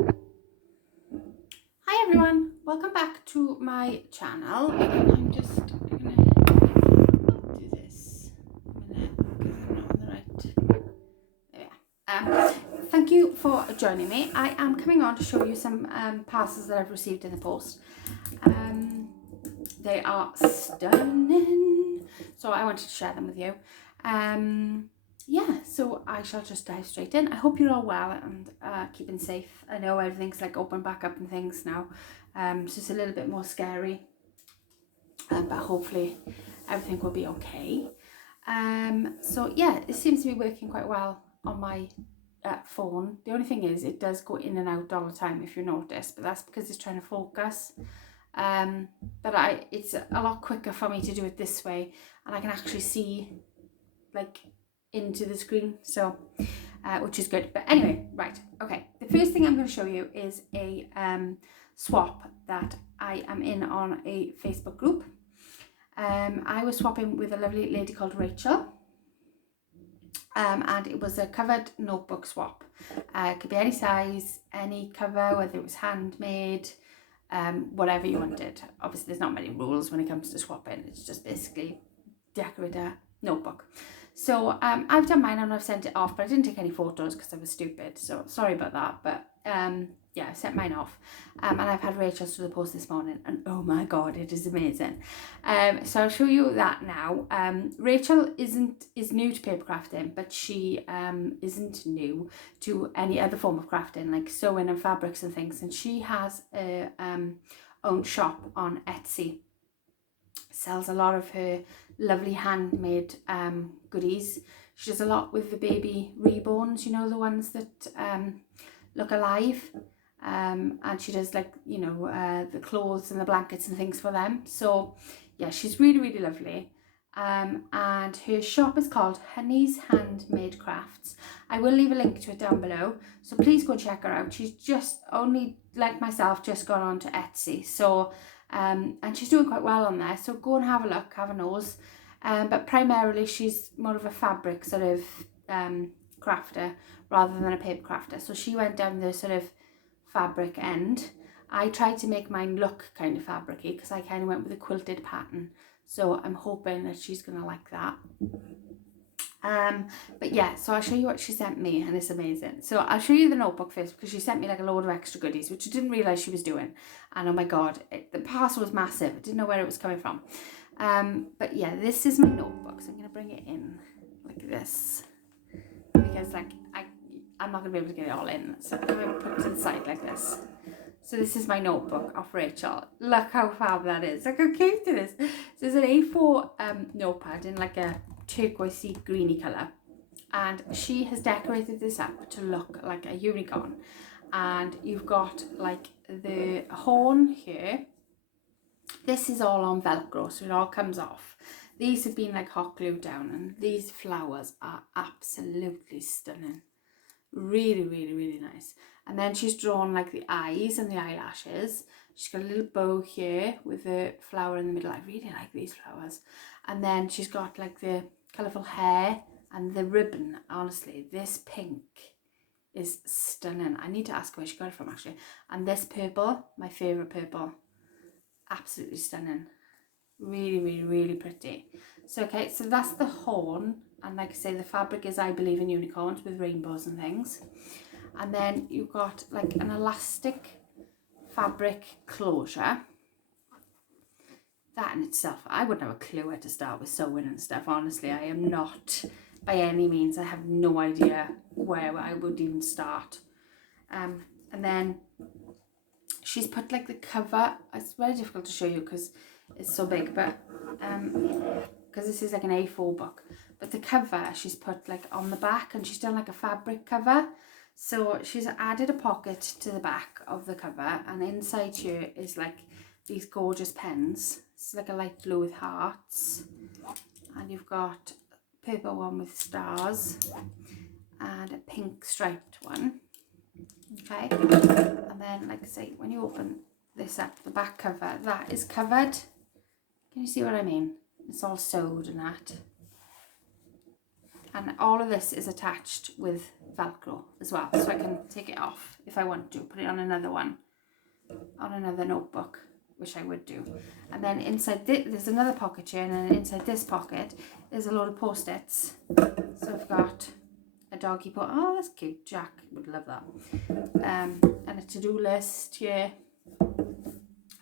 Hi everyone, welcome back to my channel. I'm just gonna do this a minute because I'm not on the right. There we are. Thank you for joining me. I am coming on to show you some parcels that I've received in the post. They are stunning, so I wanted to share them with you. Yeah, so I shall just dive straight in. I hope you're all well and keeping safe. I know everything's like open back up and things now, so it's a little bit more scary, but hopefully everything will be okay. So yeah, it seems to be working quite well on my phone. The only thing is it does go in and out all the time, if you notice, but that's because it's trying to focus. But it's a lot quicker for me to do it this way, and I can actually see like into the screen, so which is good. But anyway, right, okay, the first thing I'm going to show you is a swap that I am in on a Facebook group. I was swapping with a lovely lady called Rachel, and it was a covered notebook swap. It could be any size, any cover, whether it was handmade, whatever you wanted. Obviously there's not many rules when it comes to swapping, it's just basically decorate a notebook. So I've done mine and I've sent it off, but I didn't take any photos because I was stupid, so sorry about that. But yeah, I sent mine off, and I've had Rachel's to the post this morning, and oh my god, it is amazing. So I'll show you that now. Rachel is new to paper crafting, but she isn't new to any other form of crafting, like sewing and fabrics and things, and she has a own shop on Etsy. Sells a lot of her lovely handmade goodies. She does a lot with the baby reborns, you know, the ones that look alive, and she does, like, you know, the clothes and the blankets and things for them. So yeah, she's really lovely. And her shop is called Honeyshandmadecrafts. I will leave a link to it down below, so please go check her out. She's just only, like myself, just gone on to Etsy, so and she's doing quite well on there, so go and have a look, have a nose. But primarily she's more of a fabric sort of crafter rather than a paper crafter, so she went down the sort of fabric end. I tried to make mine look kind of fabricy because I kind of went with a quilted pattern, so I'm hoping that she's gonna like that. But yeah, so I'll show you what she sent me, and it's amazing. So I'll show you the notebook first, because she sent me like a load of extra goodies, which I didn't realise she was doing. And oh my god, the parcel was massive. I didn't know where it was coming from. But yeah, this is my notebook, so I'm going to bring it in like this, because like I'm not going to be able to get it all in, so I'm going to put it to the side like this. So this is my notebook of Rachel. Look how fab that is. Look how cute it is. So it's an A4 notepad in like a turquoisey greeny colour, and she has decorated this up to look like a unicorn. And you've got like the horn here. This is all on Velcro, so it all comes off. These have been like hot glued down, and these flowers are absolutely stunning. Really nice. And then she's drawn like the eyes and the eyelashes. She's got a little bow here with a flower in the middle. I really like these flowers. And then she's got like the colourful hair and the ribbon. Honestly, this pink is stunning. I need to ask where she got it from, actually. And this purple, my favourite purple. Absolutely stunning. Really pretty. So okay, so that's the horn, and like I say, the fabric is I Believe in Unicorns with rainbows and things. And then you've got like an elastic fabric closure. That in itself, I wouldn't have a clue where to start with sewing and stuff. Honestly, I am not by any means. I have no idea where I would even start. And then she's put like the cover. It's very difficult to show you because it's so big, but because this is like an A4 book, but the cover she's put like on the back, and she's done like a fabric cover. So she's added a pocket to the back of the cover, and inside here is like these gorgeous pens. It's like a light blue with hearts, and you've got a purple one with stars and a pink striped one. Okay, and then like I say, when you open this up, the back cover, that is covered. Can you see what I mean? It's all sewed and that. And all of this is attached with Velcro as well, so I can take it off if I want to, put it on another one, on another notebook, which I would do. And then inside there's another pocket here, and then inside this pocket there's a load of post-its. So I've got a doggy oh, that's cute, Jack would love that. And a to-do list here, I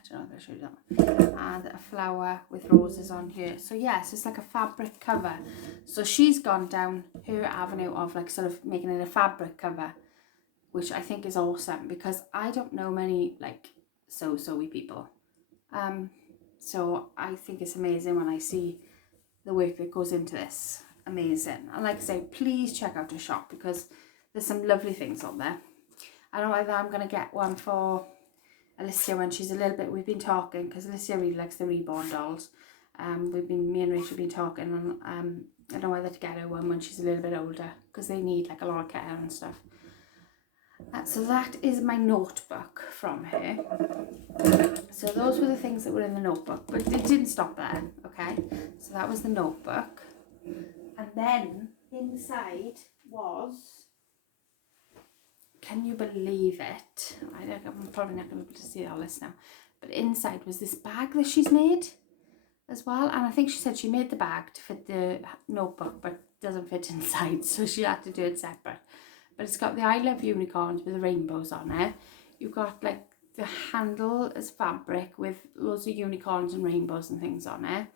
don't know if I showed that, and a flower with roses on here. So yes, it's like a fabric cover. So she's gone down her avenue of like sort of making it a fabric cover, which I think is awesome, because I don't know many like sewy people. So I think it's amazing when I see the work that goes into this. Amazing. And like I say, please check out her shop, because there's some lovely things on there. I don't know whether I'm going to get one for Alicia when she's a little bit, we've been talking, because Alicia really likes the reborn dolls. Me and Rachel have been talking, and I don't know whether to get her one when she's a little bit older, because they need like a lot of care and stuff. So that is my notebook from her. So those were the things that were in the notebook, but it didn't stop there, okay? So that was the notebook. And then inside was, can you believe it? I'm probably not going to be able to see all this now. But inside was this bag that she's made as well. And I think she said she made the bag to fit the notebook, but doesn't fit inside. So she had to do it separate. But it's got the I Love Unicorns with the rainbows on it. You've got like the handle as fabric with loads of unicorns and rainbows and things on it.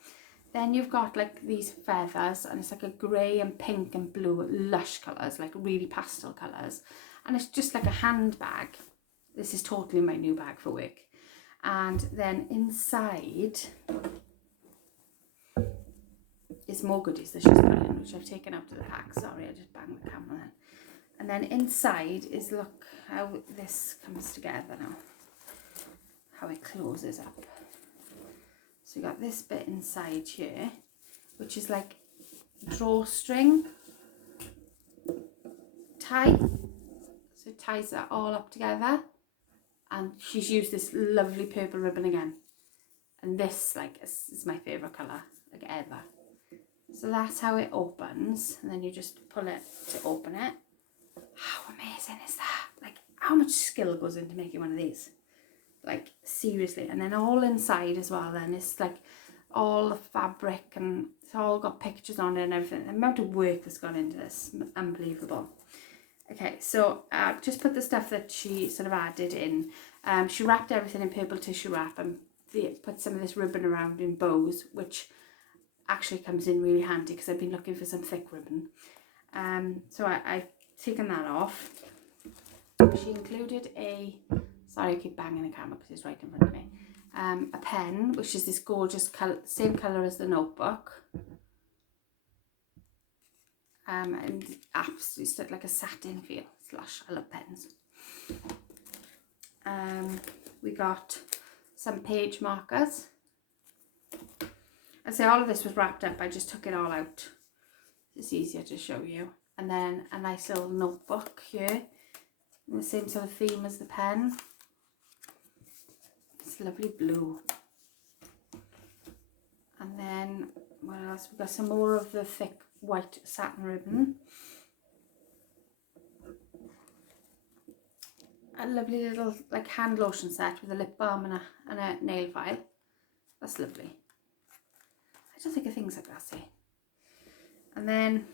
Then you've got like these feathers, and it's like a grey and pink and blue lush colours, like really pastel colours. And it's just like a handbag. This is totally my new bag for work. And then inside is more goodies that she's put in, which I've taken out of the pack. Sorry, I just banged the camera then. And then inside is, look how this comes together now. How it closes up. So you got this bit inside here, which is like drawstring tie. So it ties that all up together. And she's used this lovely purple ribbon again. And this, like, is my favourite colour, like, ever. So that's how it opens. And then you just pull it to open it. How amazing is that? Like, how much skill goes into making one of these? Like, seriously. And then all inside as well, then, it's like all the fabric, and it's all got pictures on it and everything. The amount of work that's gone into this, unbelievable. Okay, so I've just put the stuff that she sort of added in. She wrapped everything in purple tissue wrap and put some of this ribbon around in bows, which actually comes in really handy because I've been looking for some thick ribbon. So I've taken that off. She included a, sorry I keep banging the camera because it's right in front of me, a pen, which is this gorgeous colour, same colour as the notebook. And absolutely like a satin feel. It's lush. I love pens. We got some page markers. I say all of this was wrapped up. I just took it all out. It's easier to show you. And then a nice little notebook here. In the same sort of theme as the pen. It's lovely blue. And then what else? We've got some more of the thick white satin ribbon. A lovely little like hand lotion set with a lip balm and a nail file. That's lovely. I don't think of things like that, see. And then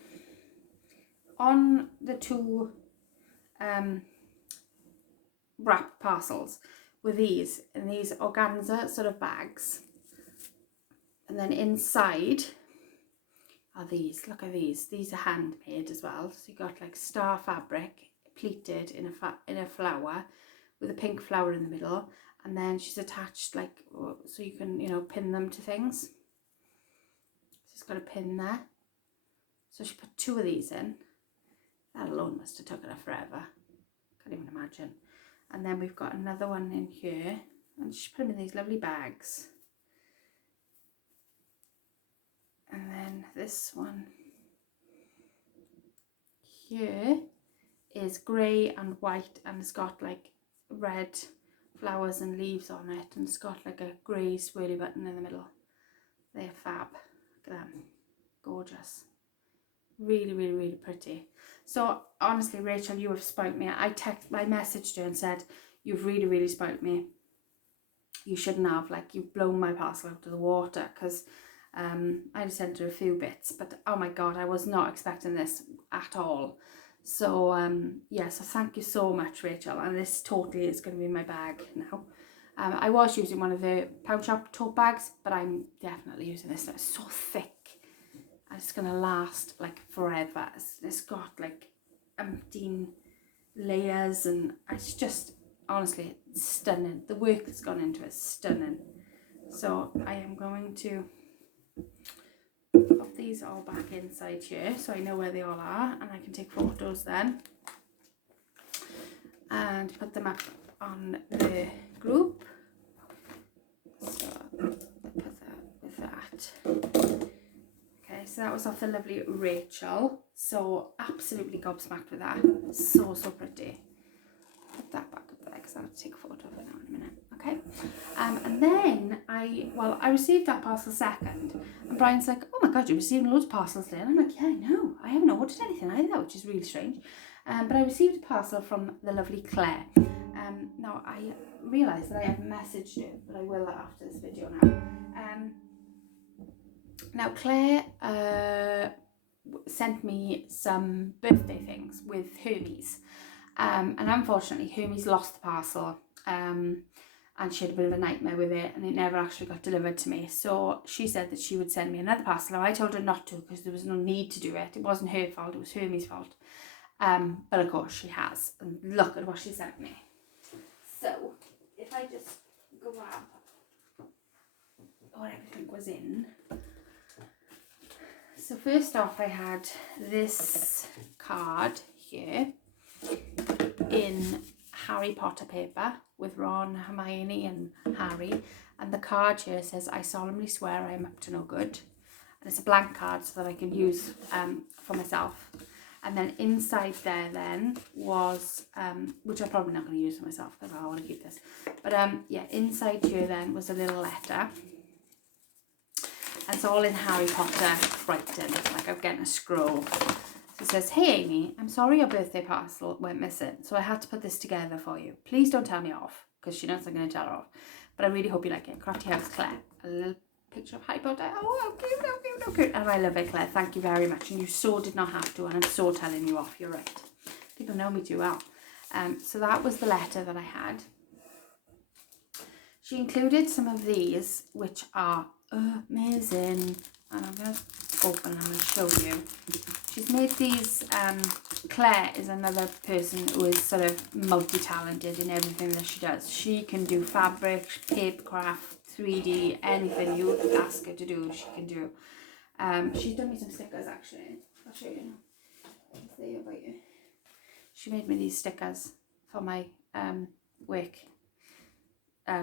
on the two wrap parcels were these, in these organza sort of bags. And then inside are these, look at these are handmade as well. So you got like star fabric pleated in a flower with a pink flower in the middle, and then she's attached like, so you can, you know, pin them to things. So it's got a pin there. So she put two of these in. That alone must have taken her forever. Can't even imagine. And then we've got another one in here, and she put them in these lovely bags. And then this one here is grey and white, and it's got like red flowers and leaves on it, and it's got like a grey swirly button in the middle. They're fab. Look at them. Gorgeous. Really, really, really pretty. So honestly, Rachel, you have spoilt me. I messaged her and said, you've really, really spoilt me. You shouldn't have, like, you've blown my parcel out of the water, because I just sent her a few bits, but oh my god, I was not expecting this at all. So yeah, so thank you so much, Rachel, and this totally is going to be my bag now. I was using one of the pound shop tote bags, but I'm definitely using this. It's so thick and it's going to last like forever. It's got like umpteen layers, and it's just honestly stunning. The work that's gone into it is stunning. So I am going to pop these all back inside here so I know where they all are, and I can take photos then and put them up on the group. So put that with that. Okay, so that was off the lovely Rachel. So absolutely gobsmacked with that. So pretty. Put that back up there because I'll have to take a photo of it now in a minute. Okay, and then I received that parcel second, and Brian's like, oh my god, you're receiving loads of parcels today. And I'm like, yeah, I know, I haven't ordered anything either, which is really strange. But I received a parcel from the lovely Claire. Now I realised that I haven't messaged her, but I will after this video now. Now Claire sent me some birthday things with Hermes. And unfortunately Hermes lost the parcel, and she had a bit of a nightmare with it, and it never actually got delivered to me. So she said that she would send me another parcel. Now I told her not to, because there was no need to do it. It wasn't her fault, it was Hermes' fault. But of course she has, and look at what she sent me. So if I just grab what everything was in. So first off, I had this card here in Harry Potter paper with Ron, Hermione and Harry, and the card here says, I solemnly swear I am up to no good, and it's a blank card so that I can use for myself. And then inside there then was, which I'm probably not going to use for myself because I want to keep this, but yeah, inside here then was a little letter, and it's all in Harry Potter writing, like I'm getting a scroll. It says, hey Amy, I'm sorry your birthday parcel went missing, so I had to put this together for you. Please don't tell me off, because she knows I'm going to tell her off. But I really hope you like it. Crafty House Claire. A little picture of Harry Potter. Oh, how cute, how cute, how cute. And I love it, Claire. Thank you very much. And you so did not have to, and I'm so telling you off. You're right. People know me too well. So that was the letter that I had. She included some of these, which are amazing. And I'm going to open them and show you. She's made these, Claire is another person who is sort of multi-talented in everything that she does. She can do fabric, paper craft, 3D, anything you ask her to do, she can do. She's done me some stickers actually. I'll show you now. There about you. She made me these stickers for my work,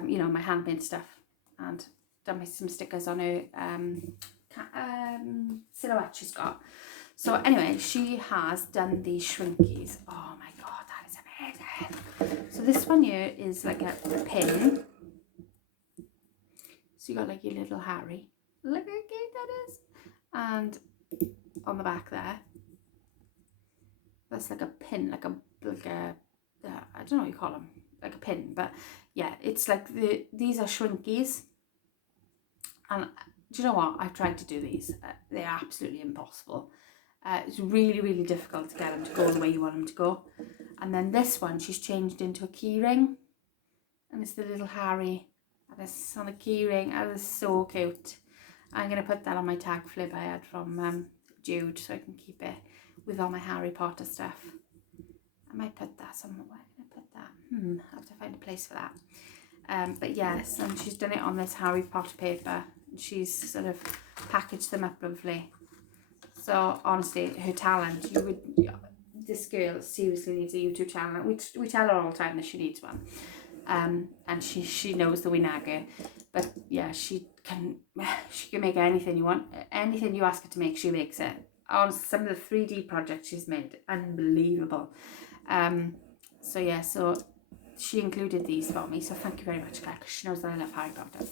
you know, my handmade stuff, and done me some stickers on her silhouette she's got. So anyway, she has done these shrinkies. Oh my god, that is amazing. So this one here is like a pin. So you got like your little Harry. Look how cute that is. And on the back there, that's like a pin, like a I don't know what you call them, like a pin, but yeah, it's like these are shrinkies. And do you know what? I've tried to do these. They're absolutely impossible. It's really, really difficult to get them to go the way you want them to go. And then this one, she's changed into a key ring. And it's the little Harry. And it's on a key ring. And it's so cute. I'm going to put that on my tag flip I had from Jude, so I can keep it with all my Harry Potter stuff. I might put that somewhere. Where can I put that? I have to find a place for that. But yes, and she's done it on this Harry Potter paper. She's sort of packaged them up lovely. So honestly, her talent, this girl seriously needs a YouTube channel. We tell her all the time that she needs one. And she knows that we nag her. But yeah, she can make anything you want. Anything you ask her to make, she makes it. Honestly, some of the 3D projects she's made, unbelievable. So yeah, so she included these for me. So thank you very much, Claire, because she knows that I love Harry Potter.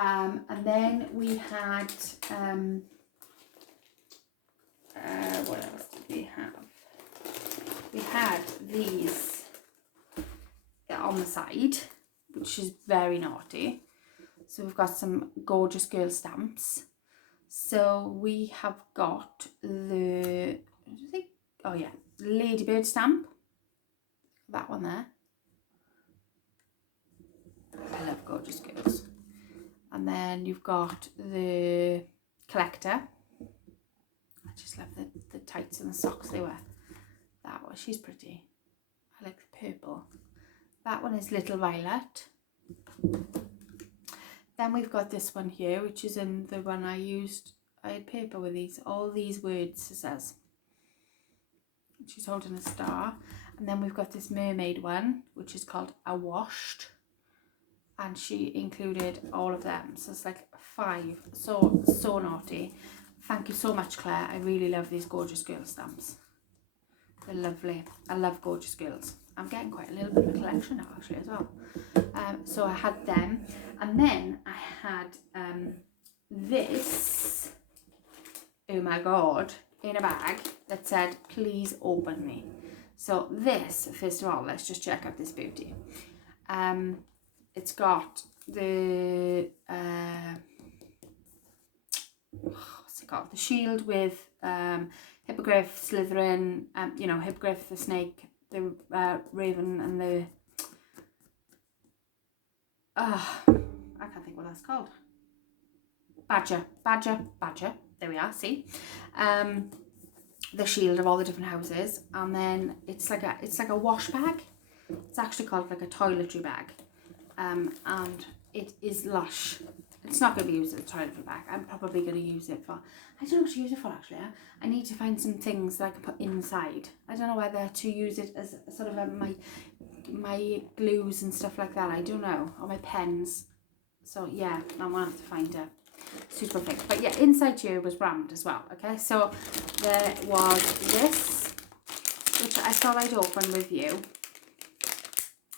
And then we had What else did we have? We had these on the side, which is very naughty. So we've got some gorgeous girl stamps. So we have got the, oh yeah, ladybird stamp. That one there. I love gorgeous girls. And then you've got the collector. I just love the tights and the socks they wear. That one, she's pretty. I like the purple. That one is Little Violet. Then we've got this one here, which is in the one I used. I had paper with these, all these words it says. She's holding a star. And then we've got this mermaid one, which is called A Washed. And she included all of them. So it's like 5. So naughty. Thank you so much, Claire. I really love these gorgeous girl stamps. They're lovely. I love gorgeous girls. I'm getting quite a little bit of a collection now actually as well. So I had them. And then I had this, oh my god, in a bag that said, please open me. So this, first of all, let's just check out this beauty. It's got the, what's it called? The shield with Hippogriff, Slytherin, you know, Hippogriff, the snake, the raven, and the, I can't think what that's called. Badger. There we are, see? The shield of all the different houses. And then it's like a wash bag. It's actually called like a toiletry bag. And it is lush. It's not going to be used as a toiletry bag. I'm probably going to use it for, I don't know what to use it for actually. I need to find some things that I can put inside. I don't know whether to use it as sort of my glues and stuff like that. I don't know. Or my pens. So yeah, I'm going to have to find a suitable thing. But yeah, inside here was rammed as well. Okay, so there was this, which I thought I'd open with you.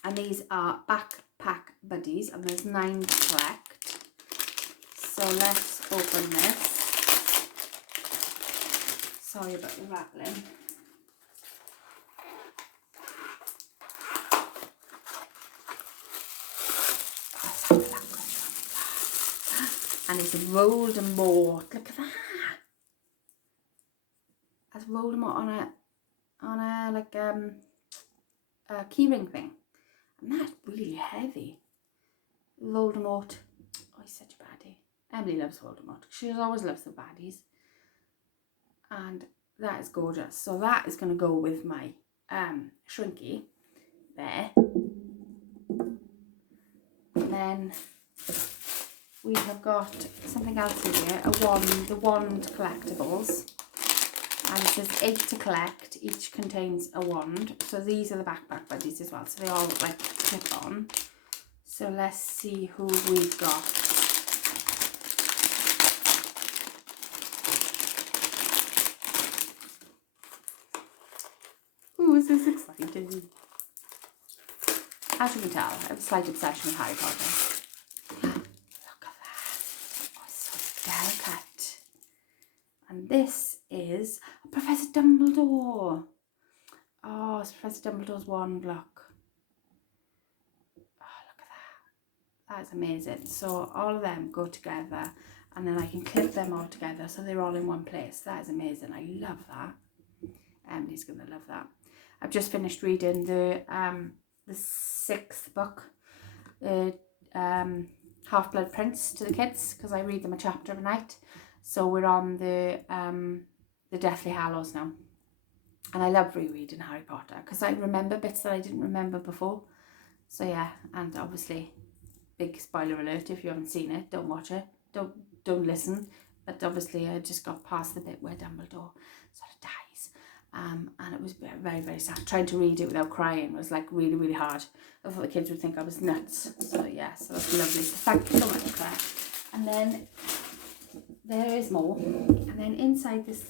And these are backpack buddies, and there's 9 to collect. So let's open this. Sorry about the rattling. And it's Voldemort. Look at that. That's Voldemort on a like a keyring thing. And that's really heavy. Voldemort. Oh, he's such a baddie. Emily loves Voldemort. She always loves the baddies. And that is gorgeous. So that is going to go with my shrinky there. And then we have got something else in here, the wand collectibles. And it says 8 to collect, each contains a wand. So these are the backpack buddies as well. So they all like clip on. So let's see who we've got. Ooh, this is exciting. As you can tell, I have a slight obsession with Harry Potter. Look at that. Oh, it's so delicate. And this is Professor Dumbledore. Oh, it's Professor Dumbledore's wand, look. Oh, look at that. That's amazing. So all of them go together and then I can clip them all together so they're all in one place. That is amazing. I love that. Emily's going to love that. I've just finished reading the 6th book, Half-Blood Prince, to the kids because I read them a chapter a night. So we're on the Deathly Hallows now. And I love rereading Harry Potter because I remember bits that I didn't remember before. So yeah, and obviously, big spoiler alert, if you haven't seen it, don't watch it, don't listen. But obviously I just got past the bit where Dumbledore sort of dies. And it was very, very sad. Trying to read it without crying was like really, really hard. I thought the kids would think I was nuts. So yeah, so that's lovely. So thank you so much, Claire. And then there is more. And then inside this,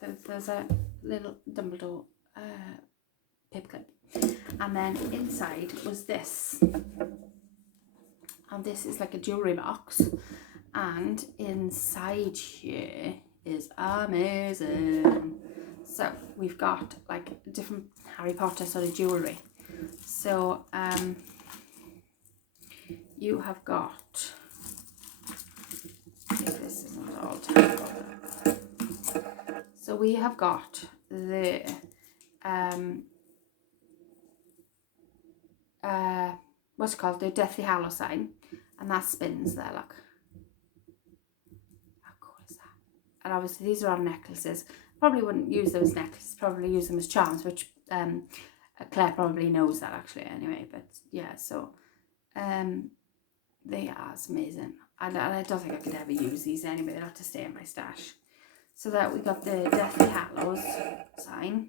so there's a little Dumbledore paperclip. And then inside was this. And this is like a jewellery box. And inside here is amazing. So we've got like different Harry Potter sort of jewellery. So you have got, if this is not all terrible. So we have got the what's it called, the Deathly Hallow sign, and that spins there, look. How cool is that? And obviously these are on necklaces. Probably wouldn't use them as necklaces, probably use them as charms, which Claire probably knows that actually anyway. But yeah, so they are amazing. And I don't think I could ever use these anyway. They'll have to stay in my stash. So that we got the Deathly Hallows sign.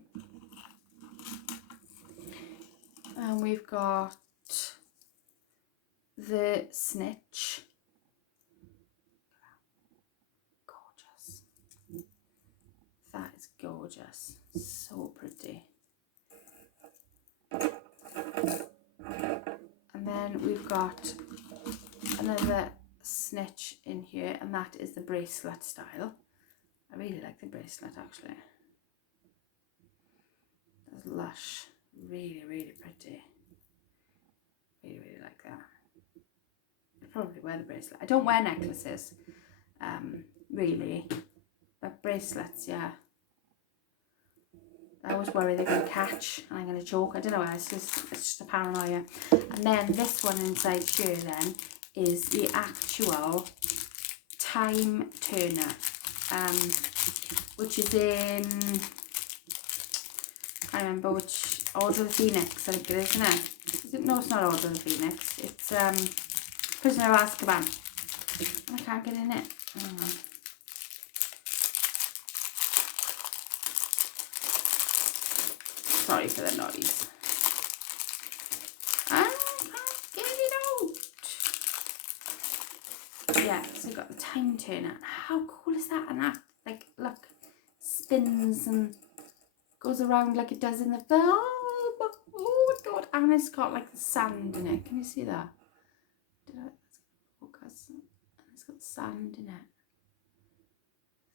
And we've got the snitch. Gorgeous. That is gorgeous. So pretty. And then we've got another snitch in here, and that is the bracelet style. I really like the bracelet actually. That's lush. Really, really pretty. Really, really like that. I'd probably wear the bracelet. I don't wear necklaces, really. But bracelets, yeah. I always worry they're going to catch and I'm going to choke. I don't know why, it's just a paranoia. And then this one inside here then is the actual time turner, which is in, I can't remember which, Order of the Phoenix, I think it is, isn't it? Is it? No, it's not Order of the Phoenix. It's Prisoner of Azkaban. I can't get in it. Hang on. Sorry for the noise. I can't get it out. Yeah, so you've got the time turner. How cool is that? And that, like, look, spins and goes around like it does in the film. Oh my god! And it's got like the sand in it. Can you see that? Did I focus? And it's got sand in it.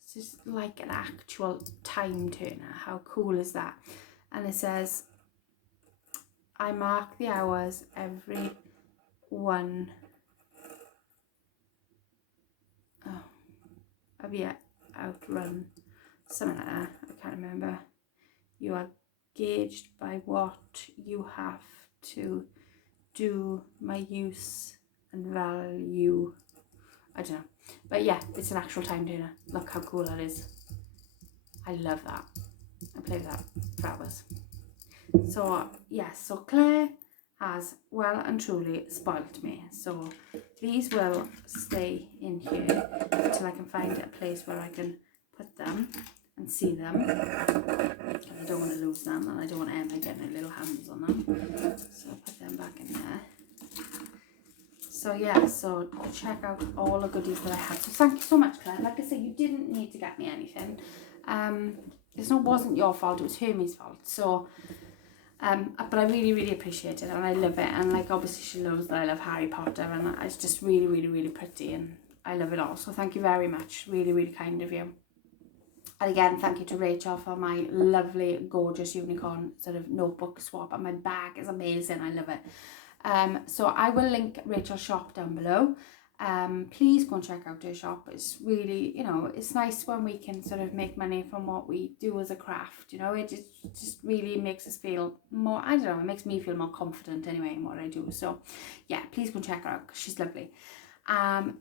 It's just like an actual time turner. How cool is that? And it says, I mark the hours every one of yet outrun. Something like that. I can't remember. You are gauged by what you have to do, my use and value. I don't know. But yeah, it's an actual time turner. Look how cool that is. I love that. I play with that for hours. So yes, so Claire has well and truly spoilt me. So these will stay in here until I can find a place where I can put them and see them. I don't want to lose them, and I don't want Emma getting her little hands on them. So I'll put them back in there. So yeah, so check out all the goodies that I have. So thank you so much, Claire. Like I said, you didn't need to get me anything. It wasn't your fault, it was Hermie's fault. So but I really, really appreciate it, and I love it. And like, obviously she knows that I love Harry Potter, and it's just really, really, really pretty, and I love it all. So thank you very much. Really, really kind of you. And again, thank you to Rachel for my lovely, gorgeous unicorn sort of notebook swap. And my bag is amazing. I love it. So I will link Rachel's shop down below. Please go and check out her shop. It's really, you know, it's nice when we can sort of make money from what we do as a craft, you know. It just really makes us feel more, I don't know, it makes me feel more confident anyway in what I do. So yeah, please go and check her out because she's lovely. And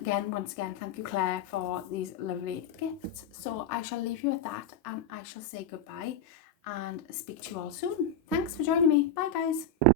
again, once again, thank you, Claire, for these lovely gifts. So I shall leave you at that, and I shall say goodbye and speak to you all soon. Thanks for joining me. Bye, guys.